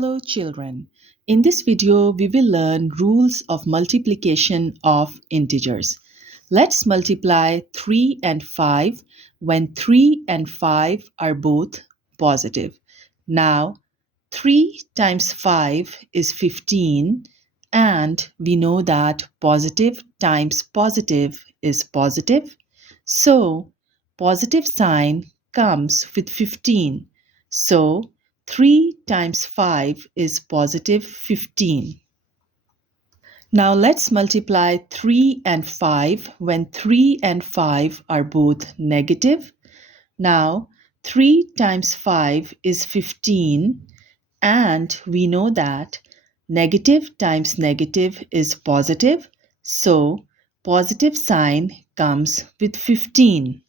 Hello children. In this video, we will learn rules of multiplication of integers. Let's multiply 3 and 5 when 3 and 5 are both positive. Now, 3 times 5 is 15 and we know that positive times positive is positive. So, positive sign comes with 15. So, 3 times 5 is positive 15. Now let's multiply 3 and 5 when 3 and 5 are both negative. Now 3 times 5 is 15 and we know that negative times negative is positive. So positive sign comes with 15.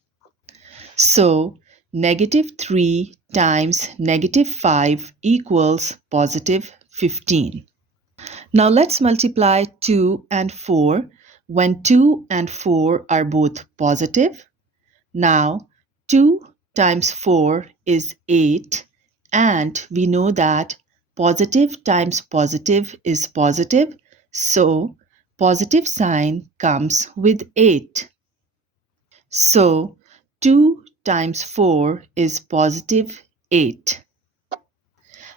So negative 3 times negative 5 equals positive 15. Now let's multiply 2 and 4 when 2 and 4 are both positive. Now 2 times 4 is 8 and we know that positive times positive is positive. So positive sign comes with 8. So 2 times 4 is positive 8.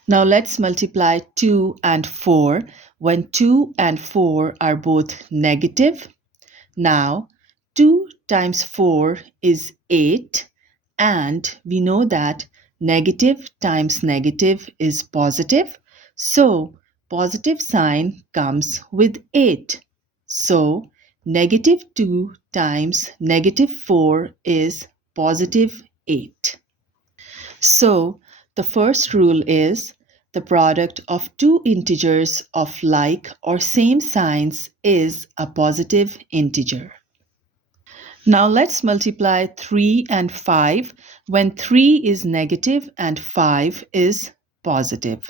Now let's multiply 2 and 4 when 2 and 4 are both negative. Now 2 times 4 is 8 and we know that negative times negative is positive. So positive sign comes with 8. So negative 2 times negative 4 is positive 8. So the first rule is the product of two integers of like or same signs is a positive integer. Now let's multiply 3 and 5 when 3 is negative and 5 is positive.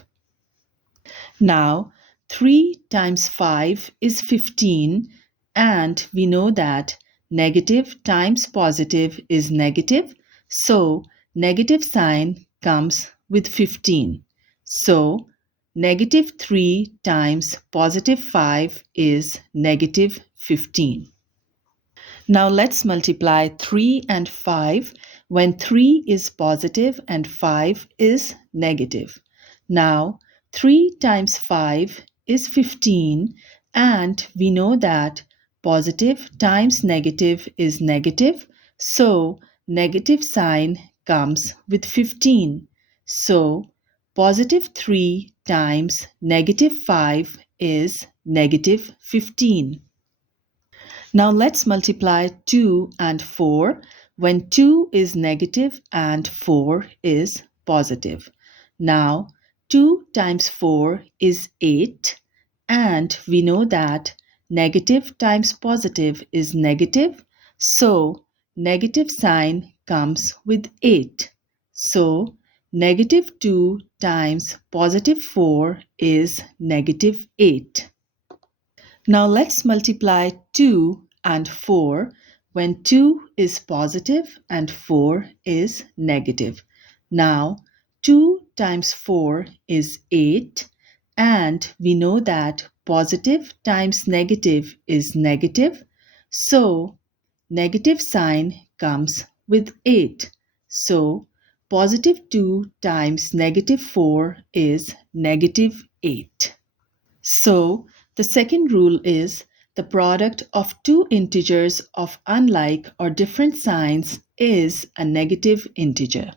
Now 3 times 5 is 15 and we know that negative times positive is negative. So negative sign comes with 15. So negative 3 times positive 5 is negative 15. Now let's multiply 3 and 5 when 3 is positive and 5 is negative. Now 3 times 5 is 15 and we know that positive times negative is negative. So negative sign comes with 15. So positive 3 times negative 5 is negative 15. Now let's multiply 2 and 4 when 2 is negative and 4 is positive. Now 2 times 4 is 8 and we know that negative times positive is negative. So negative sign comes with 8. So negative 2 times positive 4 is negative 8. Now let's multiply 2 and 4 when 2 is positive and 4 is negative. Now 2 times 4 is 8 and we know that positive times negative is negative. So negative sign comes with 8. So positive 2 times negative 4 is negative 8. So the second rule is the product of two integers of unlike or different signs is a negative integer.